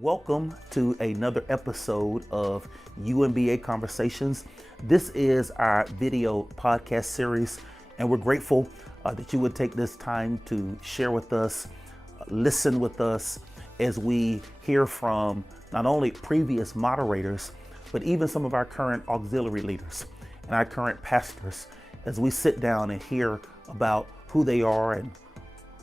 Welcome to another episode of UMBA Conversations. This is our video podcast series, and we're grateful that you would take this time to share with us, listen with us as we hear from not only previous moderators, but even some of our current auxiliary leaders and our current pastors as we sit down and hear about who they are and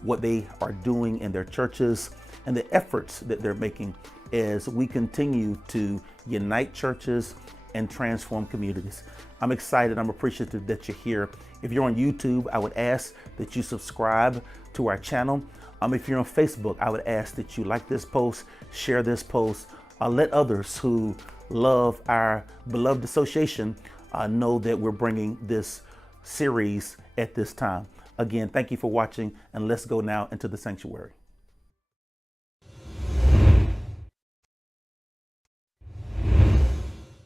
what they are doing in their churches and the efforts that they're making as we continue to unite churches and transform communities. I'm excited. I'm appreciative that you're here. If you're on YouTube, I would ask that you subscribe to our channel. If you're on Facebook, I would ask that you like this post, share this post, let others who love our beloved association know that we're bringing this series at this time. Again, thank you for watching, and let's go now into the sanctuary.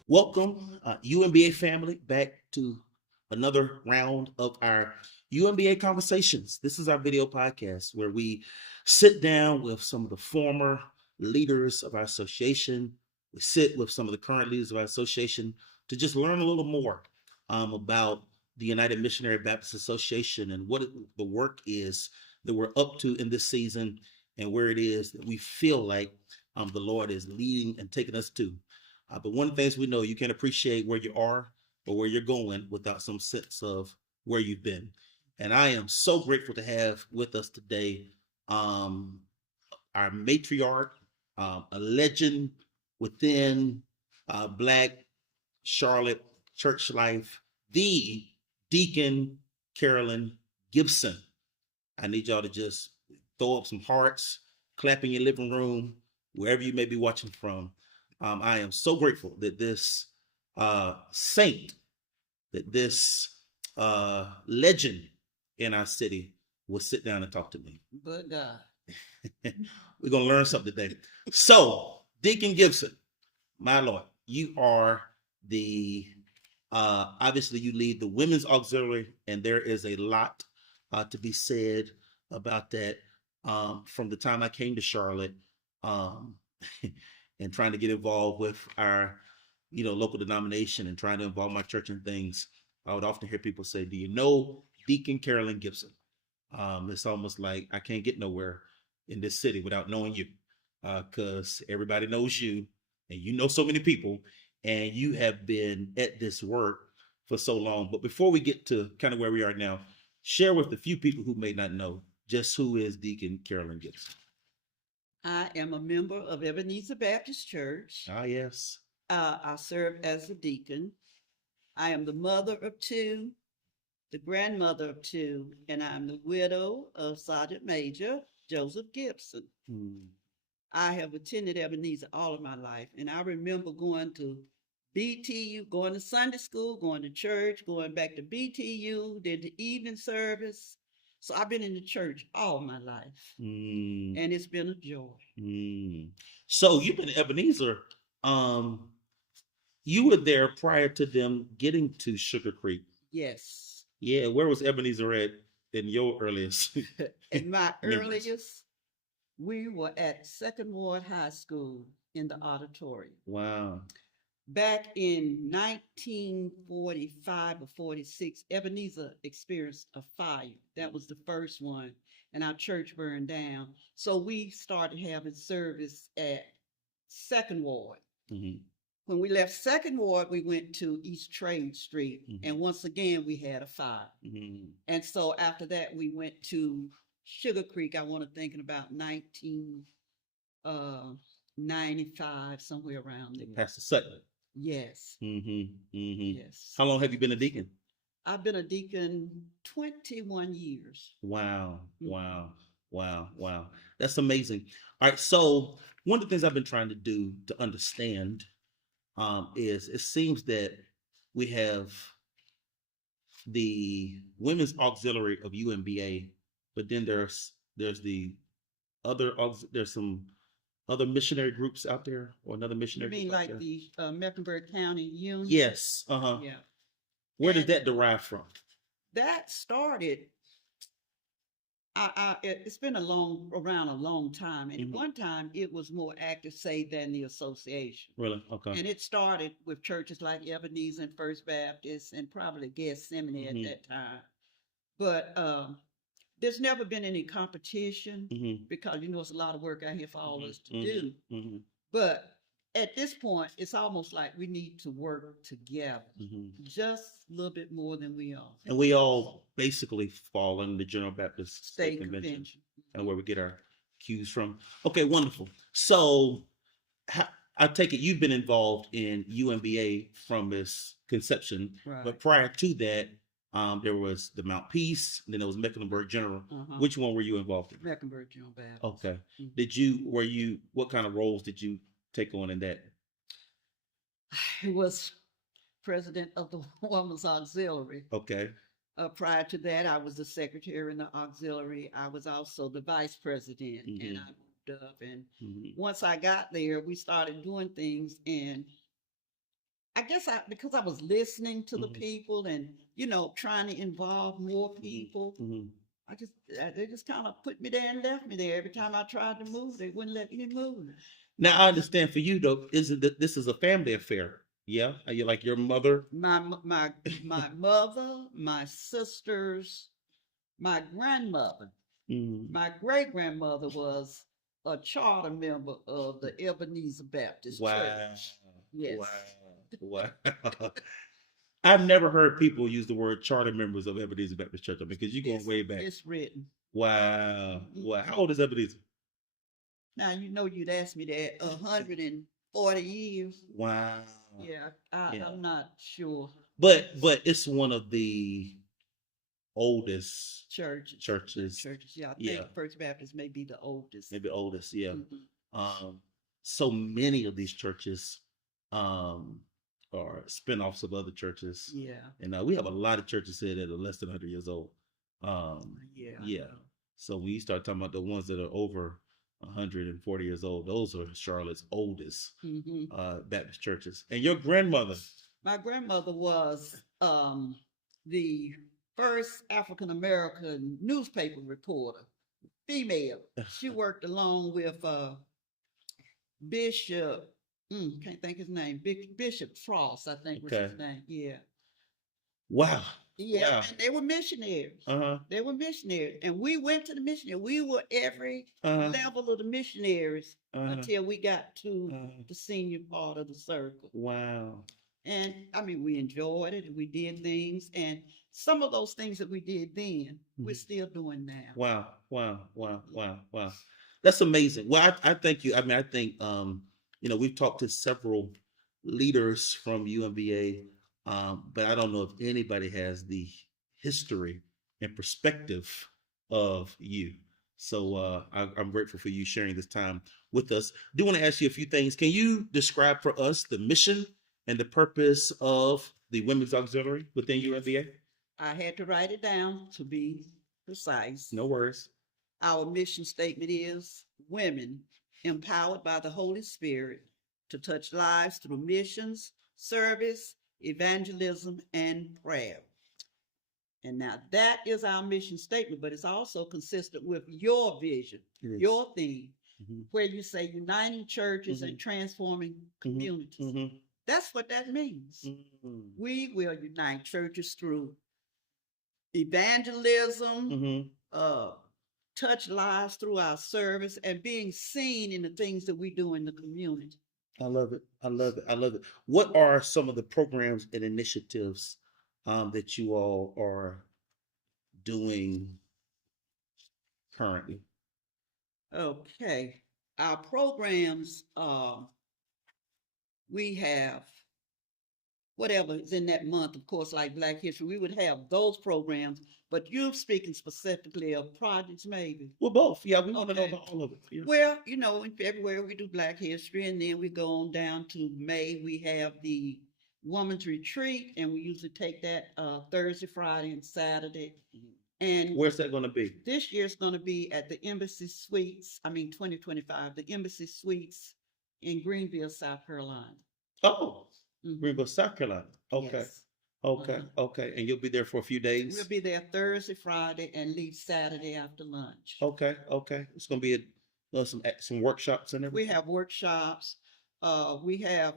Welcome, UMBA family, back to another round of our UMBA Conversations. This is our video podcast where we sit down with some of the former leaders of our association. We sit with some of the current leaders of our association to just learn a little more about the United Missionary Baptist Association and what the work is that we're up to in this season and where it is that we feel like the Lord is leading and taking us to. But one of the things we know, you can't appreciate where you are or where you're going without some sense of where you've been. And I am so grateful to have with us today our matriarch, a legend within Black Charlotte church life, the Deacon Carolyn Gibson. I need y'all to just throw up some hearts, clap in your living room, wherever you may be watching from. I am so grateful that this saint, that this legend in our city will sit down and talk to me. But God. We're going to learn something today. So, Deacon Gibson, my Lord, you are the, obviously you lead the women's auxiliary, and there is a lot to be said about that from the time I came to Charlotte. And trying to get involved with our, local denomination and trying to involve my church in things, I would often hear people say, "Do you know Deacon Carolyn Gibson?" It's almost like I can't get nowhere in this city without knowing you, because everybody knows you, and you know so many people, and you have been at this work for so long. But before we get to kind of where we are now, share with a few people who may not know just who is Deacon Carolyn Gibson. I am a member of Ebenezer Baptist Church. Ah, yes. I serve as a deacon. I am the mother of two, the grandmother of two, and I'm the widow of Sergeant Major Joseph Gibson. I have attended Ebenezer all of my life, and I remember going to BTU, going to Sunday school, going to church, going back to BTU, then to evening service. So I've been in the church all my life, and it's been a joy. So you've been at Ebenezer. You were there prior to them getting to Sugar Creek. Yes. Yeah. Where was Ebenezer at in your earliest? In my earliest, we were at Second Ward High School in the auditorium. Wow. Back in 1945 or 46, Ebenezer experienced a fire. That was the first one, and our church burned down. So we started having service at Second Ward. When we left Second Ward, we went to East Trade Street, and once again, we had a fire. And so after that, we went to Sugar Creek. I want to thinking about 1995, somewhere around there. Pastor Sutton. Yes. Yes. How long have you been a deacon? I've been a deacon 21 years. Wow. That's amazing. All right. So one of the things I've been trying to do to understand is it seems that we have the women's auxiliary of UMBA, but then there's the other, there's some other missionary groups out there, or another missionary You mean group like out the Mecklenburg County Union? Yes. Yeah. Where did that derive from? That started It's been around a long time, and Mhm. one time it was more active, say, than the association. Really? Okay. And it started with churches like Ebenezer and First Baptist, and probably Gethsemane at Mhm. that time. But there's never been any competition Mhm. because it's a lot of work out here for all of Mhm. us to Mhm. do. Mhm. But at this point, it's almost like we need to work together Mhm. just a little bit more than we are. And we all basically fall in the General Baptist State State Convention, convention. and where we get our cues from. Okay, wonderful. So I take it you've been involved in UMBA from its conception, Right. but prior to that, there was the Mount Peace, and then there was Mecklenburg General. Which one were you involved in? Mecklenburg General Baptist. Okay. Mhm. What kind of roles did you take on in that? I was president of the Women's Auxiliary. Okay. Prior to that, I was the secretary in the auxiliary. I was also the vice president, and Mhm. I moved up. And Mhm. once I got there, we started doing things. And I guess because I was listening to the Mhm. people and trying to involve more people, Mhm. they just kind of put me there and left me there. Every time I tried to move, they wouldn't let me move. Now I understand for you though, isn't that this is a family affair? Yeah, are you like your mother? My mother, my sisters, my grandmother, Mm. my great grandmother was a charter member of the Ebenezer Baptist Wow. Church. Yes. Wow. Wow. I've never heard people use the word charter members of Ebenezer Baptist Church because you're going way back. It's written. Wow. Wow. How old is Ebenezer? Now you'd ask me that 140 years. Wow. Yeah, Yeah. I'm not sure. But it's one of the oldest Churches. Yeah, I Yeah. think First Baptist may be the oldest. Maybe oldest, yeah. Mhm. So many of these churches um are spin-offs of other churches. Yeah. And we have a lot of churches here that are less than 100 years old. Yeah. Yeah. So when you start talking about the ones that are over 140 years old, those are Charlotte's oldest Hmm. Baptist churches. And your grandmother, My grandmother was the first African American newspaper reporter, female. She worked along with Bishop. Can't think his name. Bishop Frost, I think was okay. his name. Yeah. Wow. Yeah, Wow. and they were missionaries. Uh-huh. They were missionaries, and we went to the missionary. We were every Uh-huh. level of the missionaries Uh-huh. until we got to Uh-huh. the senior part of the circle. Wow. And I mean, we enjoyed it, and we did things, and some of those things that we did then, we're still doing now. Wow. Wow. Wow. Wow. Wow. That's amazing. Well, I thank you. I mean, I think we've talked to several leaders from UMBA, but I don't know if anybody has the history and perspective of you. So I'm grateful for you sharing this time with us. I do want to ask you a few things. Can you describe for us the mission and the purpose of the Women's Auxiliary within UMBA? I had to write it down to be precise. No worries. Our mission statement is women empowered by the Holy Spirit to touch lives through missions, service, evangelism, and prayer. And now that is our mission statement, but it's also consistent with your vision, your theme, where you say uniting churches and transforming communities. That's what that means. We will unite churches through evangelism, touch lives through our service, and being seen in the things that we do in the community. I love it. I love it. I love it. What are some of the programs and initiatives that you all are doing currently? Okay. Our programs, we have whatever is in that month, of course, like Black History, we would have those programs, but you're speaking specifically of projects, maybe. Well, both. Yeah, we want to know about all of it. Yeah. Well, in February we do Black History, and then we go on down to May. We have the Women's Retreat, and we usually take that Thursday, Friday, and Saturday. And where's that going to be? This year it's going to be at the Embassy Suites. 2025, the Embassy Suites in Greenville, South Carolina. Oh, Greenville, South Carolina. Okay. Yes. Okay, okay. And you'll be there for a few We'll days? be there Thursday, Friday, and leave Saturday after lunch. Okay, okay. It's gonna be some workshops and We everything. have workshops. We have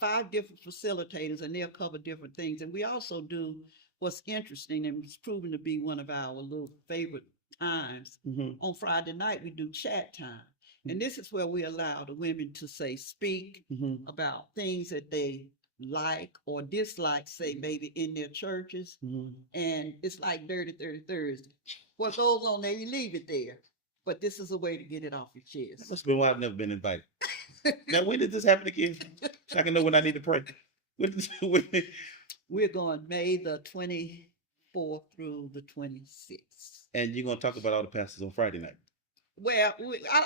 5 different facilitators, and they'll cover different things. And we also do what's interesting, and it's proven to be one of our little favorite times. Mm-hmm. On Friday night, we do chat time. And this is where we allow the women to speak Mm-hmm. about things that they like or dislike, say maybe in their churches. Mm-hmm. And it's like Dirty 30 Thursday. What goes on there, you leave it there. But this is a way to get it off your That chest. must have been why I've never been invited. Now, when did this happen again? So I can know when I need to pray. When- We're going May the 24th through the 26th. and you're gonna talk about all the pastors on Friday night. Well,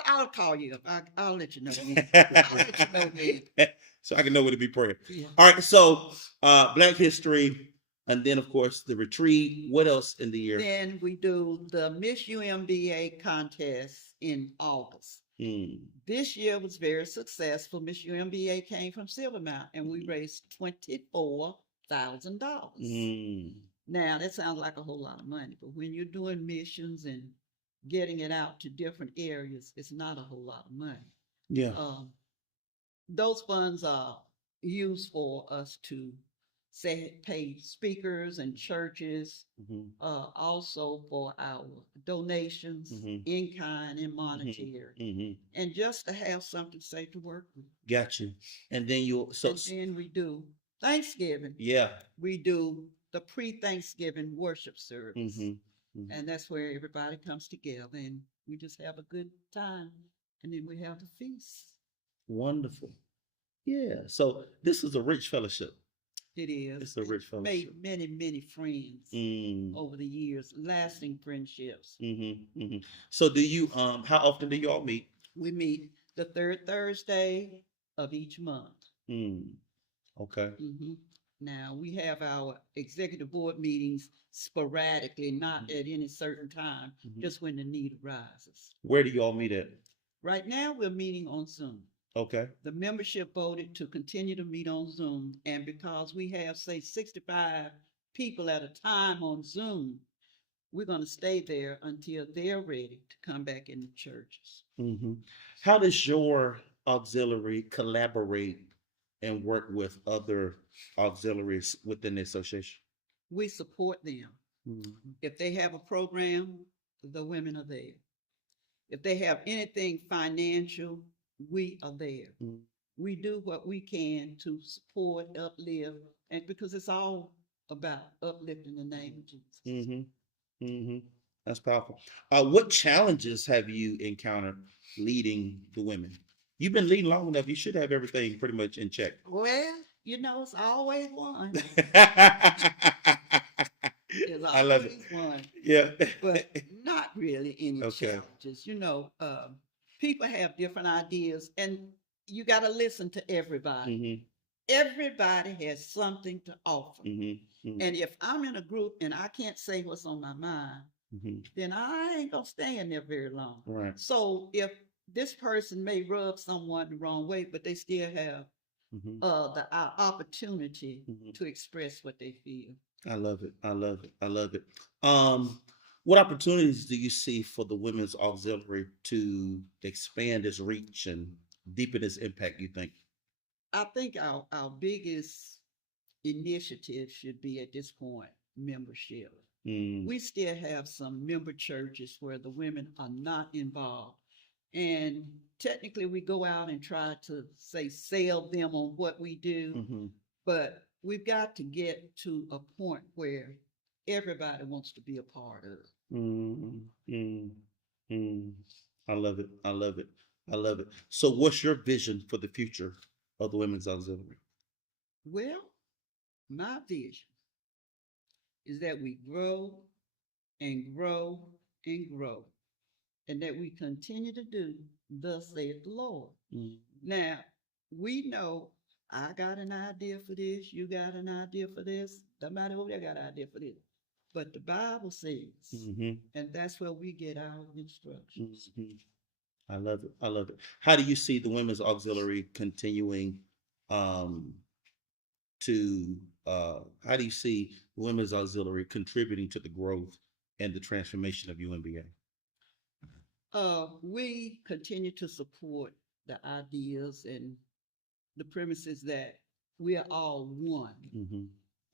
I'll call you. I'll let you know. I'll let you know then. So I can know where to be praying. Yeah. All right, so Black History, and then of course the retreat. What else in the year? Then we do the Miss UMBA contest in August. Mm. This year was very successful. Miss UMBA came from Silvermount, and we raised $24,000. Mm. Now that sounds like a whole lot of money, but when you're doing missions and getting it out to different areas, it's not a whole lot of money. Yeah. Those funds are used for us to pay speakers and churches, Mm-hmm. also for our donations in kind and monetary, Mm-hmm. and just to have something safe to work with. Got you. And then And then we do Thanksgiving. Yeah. We do the pre-Thanksgiving worship service. Mm-hmm. Mm-hmm. And that's where everybody comes together and we just have a good time. And then we have the feast. Wonderful. Yeah. So this is a rich fellowship. It is. It's a rich fellowship. Made many, many friends over the years, lasting friendships. Mm-hmm. Mm-hmm. So do you how often do you all meet? We meet the third Thursday of each month. Okay. Now we have our executive board meetings sporadically, not at any certain time, just when the need arises. Where do you all meet at? Right now we're meeting on Zoom. Okay. The membership voted to continue to meet on Zoom, and because we have, say, 65 people at a time on Zoom, we're going to stay there until they're ready to come back in the churches. Mm-hmm. How does your auxiliary collaborate and work with other auxiliaries within the association? We support them. If they have a program, the women are there. If they have anything financial, we are there. We do what we can to support, uplift, and because it's all about uplifting the name of Jesus. That's powerful. What challenges have you encountered leading the women? You've been leading long enough. You should have everything pretty much in check. Well, it's always one. There's I love always it. one. Yeah. But not really any Okay. challenges. People have different ideas, and you got to listen to everybody. Everybody has something to offer. And if I'm in a group and I can't say what's on my mind, then I ain't going to stay in there very long. Right. So if this person may rub someone the wrong way, but they still have the opportunity to express what they feel. I love it. I love it. I love it. What opportunities do you see for the women's auxiliary to expand its reach and deepen its impact, you think? I think our biggest initiative should be at this point membership. We still have some member churches where the women are not involved. And technically we go out and try to sell them on what we do, but we've got to get to a point where everybody wants to be a part of it. I love it. I love it. I love it. So what's your vision for the future of the Women's Auxiliary? Well, my vision is that we grow and grow and grow, and that we continue to do thus saith the Lord. Now, we know I got an idea for this, you got an idea for this, somebody over there got an idea for this. But the Bible says, and that's where we get our instructions. I love it. I love it. How do you see the Women's Auxiliary continuing to How do you see Women's Auxiliary contributing to the growth and the transformation of UMBA? We continue to support the ideas and the premises that we are all one. Mm-hmm.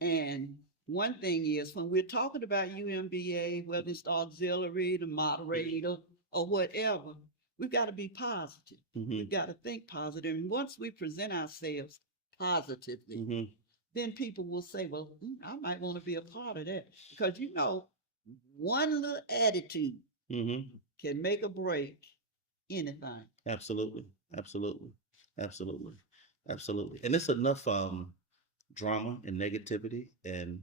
And one thing is when we're talking about UMBA, whether it's the auxiliary, the moderator, or whatever, we've got to be positive. Mm-hmm. We've got to think positive. And once we present ourselves positively, Mm-hmm. then people will say, well, I might want to be a part of that. Because one little attitude Mm-hmm. can make or break anything. Absolutely. Absolutely. Absolutely. Absolutely. And it's enough drama and negativity and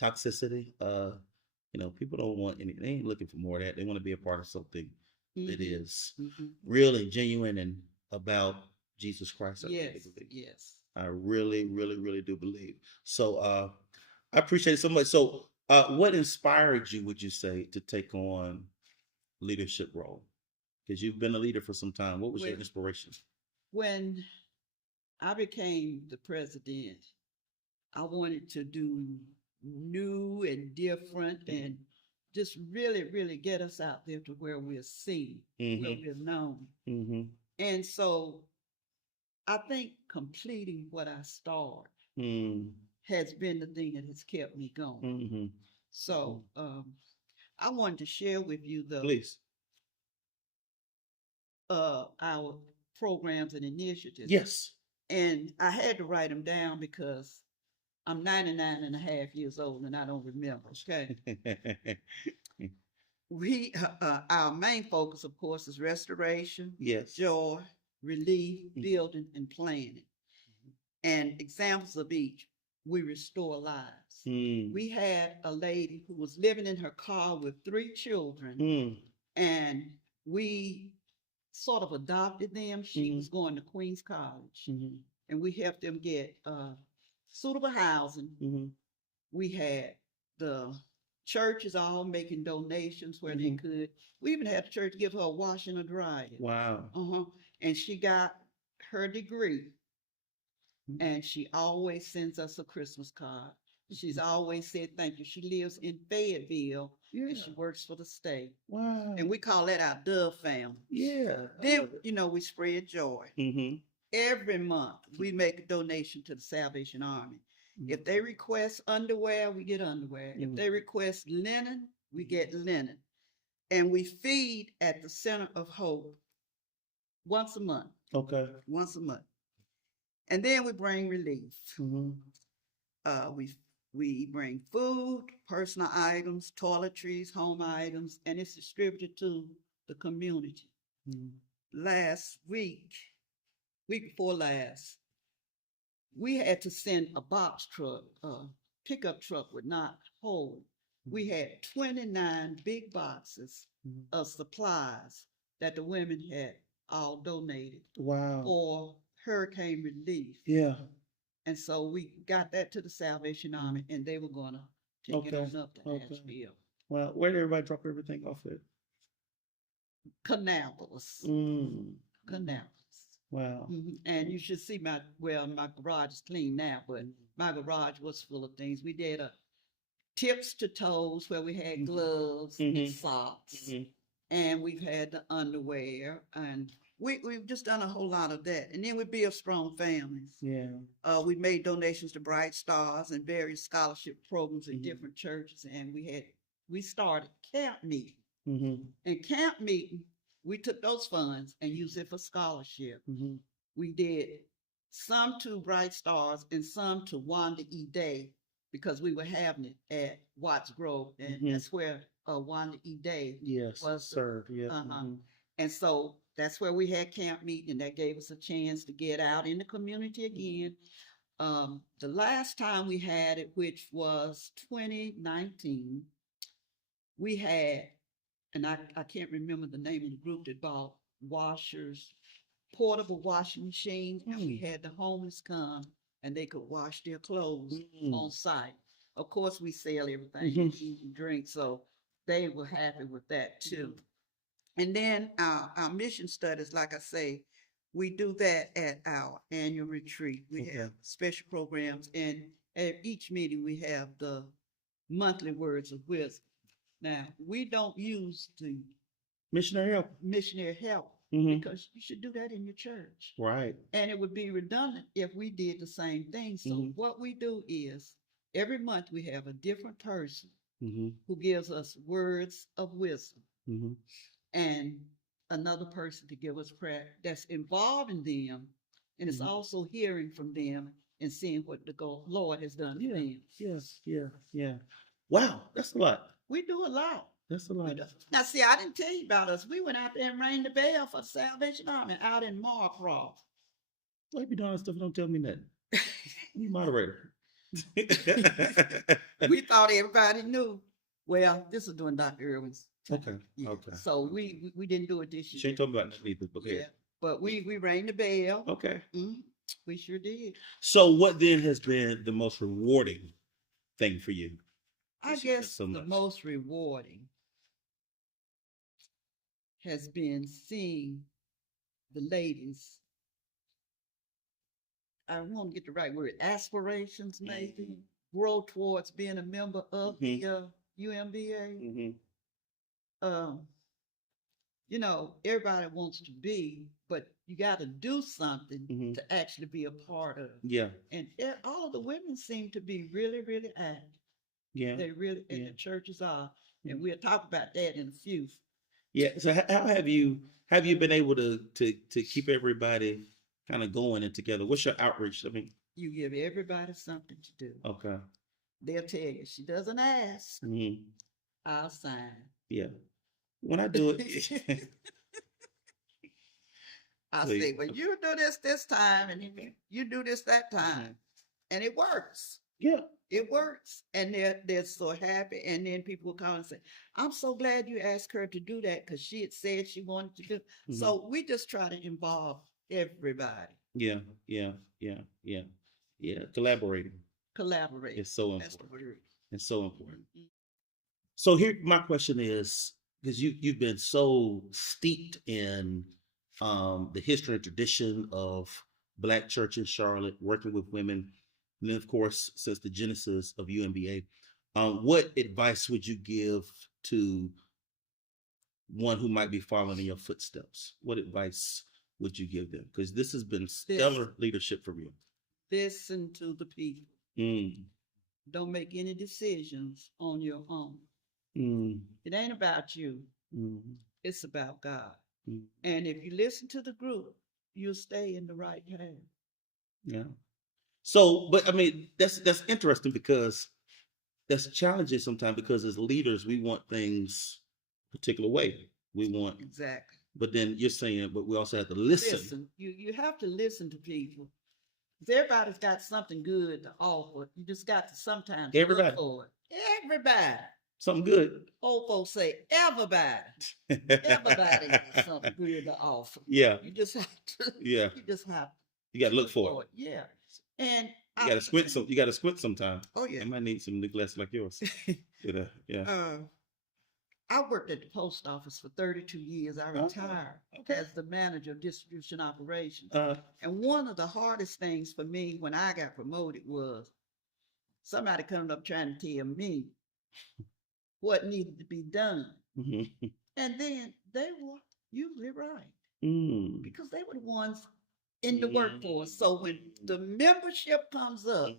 toxicity. People don't want any, they ain't looking for more of that. They want to be a part of something that Mhm. is Mhm. real and genuine and about Jesus Christ. I really Yes, believe. yes. I really, really, really do believe. So I appreciate it so much. So what inspired you, would you say, to take on leadership role? Because you've been a leader for some time. What was your When, inspiration? when I became the president, I wanted to do new and different and just really, really get us out there to where we're seen, where Mm-hmm. we're known. Mm-hmm. And so I think completing what I started Mm-hmm. has been the thing that has kept me going. Mm-hmm. So I wanted to share with you Please. our programs and initiatives. Yes. And I had to write them down because I'm 99 and a half years old and I don't remember. Okay. Our main focus, of course, is restoration, Yes. joy, relief, building, and planning. And examples of each, we restore lives. Mm. We had a lady who was living in her car with 3 children, and we sort of adopted them. She was going to Queens College, and we helped them get suitable housing. We had the churches all making donations where they could. We even had the church give her a washer and a dryer. Wow. And she got her degree, and she always sends us a Christmas card. She's always said thank you. She lives in Fayetteville, and she works for the state. Wow. And we call that our Dove family. Yeah. Then, we spread joy. Every month, we make a donation to the Salvation Army. If they request underwear, we get underwear. If they request linen, we get linen. And we feed at the Center of Hope once a month. Okay. Once a month. And then we bring relief. We bring food, personal items, toiletries, home items, and it's distributed to the community. Last week before last, we had to send a box truck, pickup truck would not hold. We had 29 big boxes of supplies that the women had all donated. Wow. For hurricane relief. Yeah. And so we got that to the Salvation Army, and they were going to take it on up to Asheville. Well, where did everybody drop everything off at? Canals. Canals. Wow. And you should see my garage is clean now, but my garage was full of things. We did a tips to toes where we had gloves and socks, and we've had the underwear, and we've just done a whole lot of that. And then we build strong families. Yeah. We made donations to Bright Stars and various scholarship programs in different churches, and we started camp meeting. And camp meeting, we took those funds and used it for scholarship. We did some to Bright Stars and some to Wanda E. Day, because we were having it at Watts Grove, and that's where Wanda E. Day was served. And so that's where we had camp meeting, and that gave us a chance to get out in the community again. The last time we had it, which was 2019, we had, and I can't remember the name of the group that bought washers, portable washing machines, and we had the homeless come and they could wash their clothes on site. Of course, we sell everything, eat and drink, so they were happy with that too. And then our mission studies, like I say, we do that at our annual retreat. We have special programs, and at each meeting we have the monthly words of wisdom. Now, we don't use the Missionary help. missionary help Mhm. because you should do that in your church. Right. And it would be redundant if we did the same thing. So Mhm. what we do is every month we have a different person Mhm. who gives us words of wisdom Mhm. and another person to give us prayer that's involved in them. And it's Mhm. also hearing from them and seeing what the Lord has done for Yeah. them. Yes. Yeah. Yeah. Wow, that's a lot. We do a lot. That's a We lot. do. Now, see, I didn't tell you about us. We went out there and rang the bell for the Salvation Army out in Marcroft. Why you be doing stuff and don't tell me nothing? You moderator. We thought everybody knew. Well, this is during Dr. Irwin's time. Okay. Yeah. Okay. So we didn't do it this She year. ain't talking about nothing either. Okay. Yeah. But we rang the bell. Okay. Mhm. We sure did. So, what then has been the most rewarding thing for you? I Yes, you've done guess so the much. most rewarding has been seeing the ladies. I want to get the right word, aspirations maybe, grow towards being a member of Mhm. the UMBA. Mhm. Um, you know, everybody wants to be, but you got to do something Mhm. to actually be a part of. Yeah. And all of the women seem to be really, really active. Yeah. They really, and Yeah. the churches are. And Mhm. we'll talk about that in a few. Yeah. So, how have you been able to keep everybody kind of going and together? What's your outreach? I mean, You give everybody something to do. okay. They'll tell you, she doesn't ask, Mhm. I'll sign. Yeah. When I do it, I so, say, well, you do this time, and you do this that time. And it works. yeah. It works. And they're so happy. And then people will call and say, I'm so glad you asked her to do that because she had said she wanted to do. Mhm. So we just try to involve everybody. Yeah. Yeah. Yeah. Yeah. Yeah. Collaborating Collaborate. is so That's the important. word. It's so important. Mhm. So here, my question is, because you've been so steeped in the history and tradition of Black church in Charlotte, working with women, and then of course since the genesis of UMBA, what advice would you give to one who might be following in your footsteps? What advice would you give them? Because this has been stellar leadership from you. Listen to the people. Mm, Don't make any decisions on your own. mm, It ain't about you. mm, It's about God. mm. And if you listen to the group, you'll stay in the right path. Yeah. So, but I mean, that's interesting because that's challenging sometimes because as leaders, we want things a particular way. We want, Exactly. but then you're saying, but we also have to listen. Listen. You have to listen to people. 'Cause everybody's got something good to offer. You just got to sometimes Everybody. look for it. Everybody. Something good. Old folks say everybody. Everybody has something good to offer. Yeah. You just have to. Yeah. You just have You got to look for it. Yeah. And You got to squint. You got to squint sometime. Oh yeah. I might need some new glasses like yours. Yeah. I worked at the post office for 32 years. I retired as the manager of distribution operations. And one of the hardest things for me when I got promoted was somebody coming up trying to tell me what needed to be done. Mm-hmm. And then they were usually right Mm. because they were the ones in the workforce. So when the membership comes up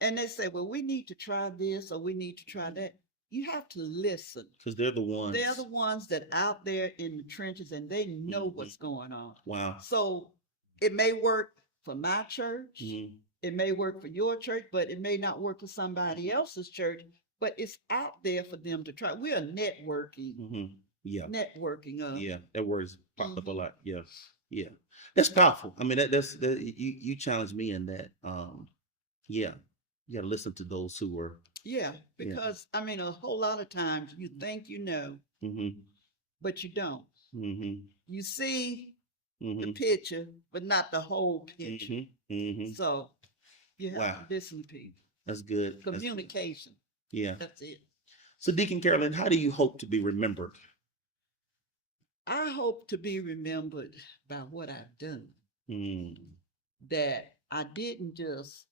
and they say, well, we need to try this or we need to try that, you have to listen. Because they're the ones. They're the ones that out there in the trenches and they know what's going on. Wow. So it may work for my church. Mm-hmm. It may work for your church, but it may not work for somebody else's church. But it's out there for them to try. We are networking. Mm-hmm. Yeah. Networking. Yeah. That word has popped up a lot. Yeah. Yeah. That's powerful. I mean, that's you challenged me in that. Yeah. You got to listen to those who are. Yeah, because I mean, a whole lot of times you think you know, but you don't. Mm-hmm. You see the picture, but not the whole picture. So you have to listen to people. That's good. Communication. Yeah. That's it. So, Deacon Carolyn, how do you hope to be remembered? I hope to be remembered by what I've done. That I didn't just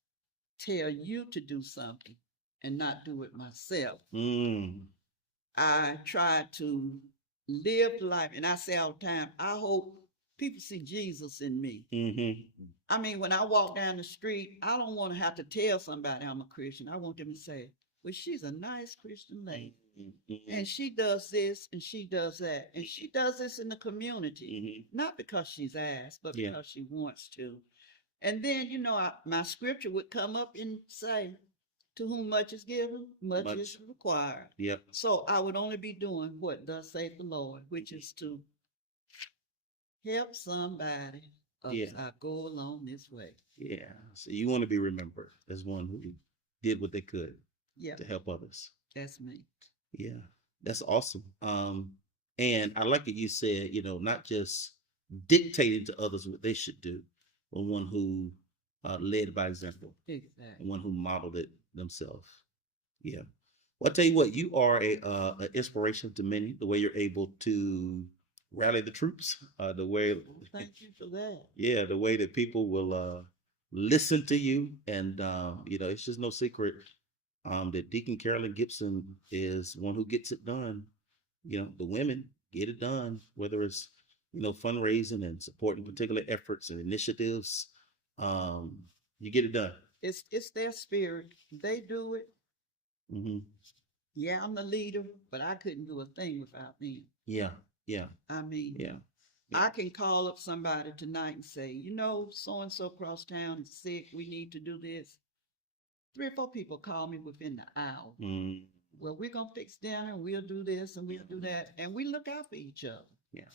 tell you to do something and not do it myself. Mm. I try to live life, and I say all the time, I hope people see Jesus in me. Mm-hmm. I mean, when I walk down the street, I don't want to have to tell somebody I'm a Christian. I want them to say, well, she's a nice Christian lady. Mm-hmm. And she does this and she does that. And she does this in the community, not because she's asked, but Yeah. because she wants to. And then, my scripture would come up and say, to whom much is given, much is required. Yep. So I would only be doing what thus saith the Lord, which is to help somebody as I go along this way. Yeah. So you want to be remembered as one who did what they could to help others. That's me. Yeah. That's awesome. And I like that you said, not just dictating to others what they should do, but one who led by example. Exactly. And one who modeled it themselves. Yeah. Well, I tell you what, you are an inspiration to many. The way you're able to rally the troops, the way. Thank you for that. Yeah, the way that people will listen to you, and it's just no secret that Deacon Carolyn Gibson is one who gets it done. The women get it done, whether it's fundraising and supporting particular efforts and initiatives. You get it done. It's their spirit. They do it. Mm-hmm. Yeah, I'm the leader, but I couldn't do a thing without them. Yeah, yeah. I mean, yeah. I can call up somebody tonight and say, so and so across town is sick. We need to do this. 3 or 4 people call me within the hour. Mm. Well, we're gonna fix dinner, and we'll do this and we'll do that, and we look out for each other. Yeah,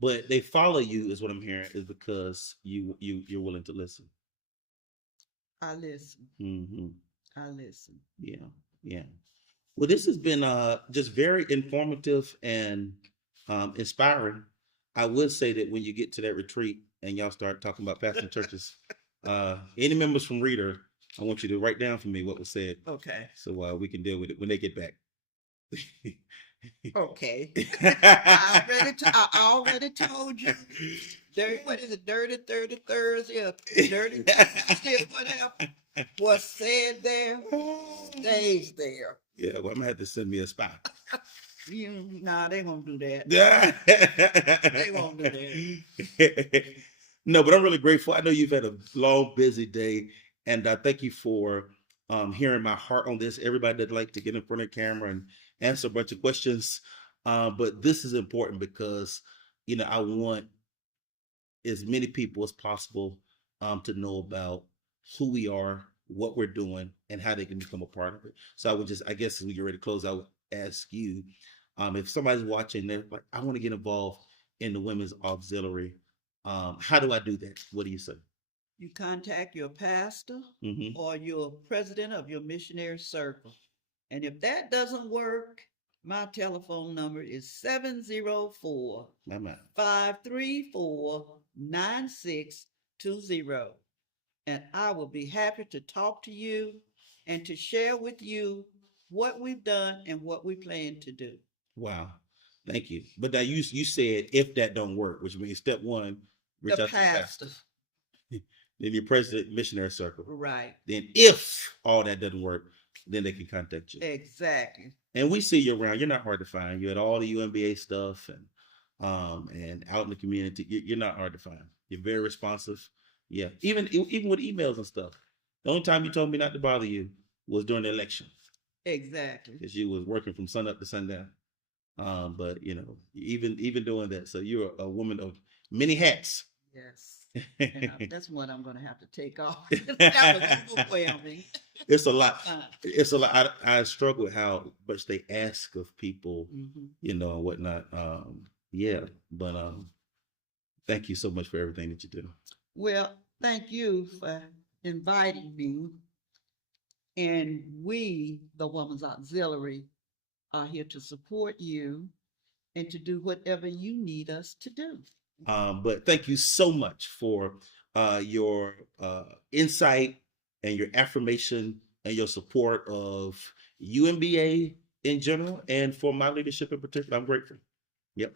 but they follow you, is what I'm hearing, is because you're willing to listen. I listen. Mm-hmm. I listen. Yeah, yeah. Well, this has been just very informative and inspiring. I would say that when you get to that retreat and y'all start talking about pastoring churches, any members from Reader, I want you to write down for me what was said. Okay. So we can deal with it when they get back. Okay. I already told you. What is it? Dirty Thursday, dirty Tuesday, whatever. What's said there stays there. Yeah, well, I'm gonna have to send me a spy. Nah, they won't do that. They won't do that. No, but I'm really grateful. I know you've had a long, busy day, and thank you for hearing my heart on this. Everybody that like to get in front of the camera and answer a bunch of questions, but this is important because I want as many people as possible to know about who we are, what we're doing, and how they can become a part of it. So I guess as we get ready to close, I would ask you, if somebody's watching, they're like, I want to get involved in the women's auxiliary. How do I do that? What do you say? You contact your pastor or your president of your missionary circle. And if that doesn't work, my telephone number is 704-534-9620. And I will be happy to talk to you and to share with you what we've done and what we plan to do. Wow. Thank you. But now you said if that don't work, which means step 1, reach out to the pastor. Then your president missionary circle. Right. Then if all that doesn't work, then they can contact you. Exactly. And we see you around. You're not hard to find. You're at all the UMBA stuff and out in the community. You're not hard to find. You're very responsive. Yeah. Even with emails and stuff. The only time you told me not to bother you was during the election. Exactly. Because you was working from sun up to sundown. But even doing that. So you're a woman of many hats. Yes. That's what I'm going to have to take off. That was overwhelming. It's a lot. It's a lot. I struggle with how much they ask of people, and whatnot. But thank you so much for everything that you do. Well, thank you for inviting me. And we, the Women's Auxiliary, are here to support you and to do whatever you need us to do. But thank you so much for your insight and your affirmation and your support of UMBA in general and for my leadership in particular. I'm grateful. Yep.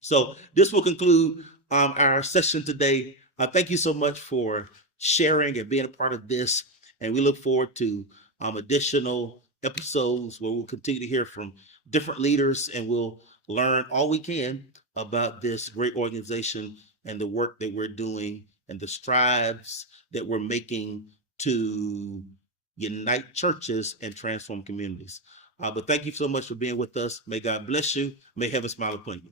So this will conclude our session today. Thank you so much for sharing and being a part of this. And we look forward to additional episodes where we'll continue to hear from different leaders, and we'll learn all we can about this great organization and the work that we're doing and the strides that we're making to unite churches and transform communities. But thank you so much for being with us. May God bless you. May heaven smile upon you.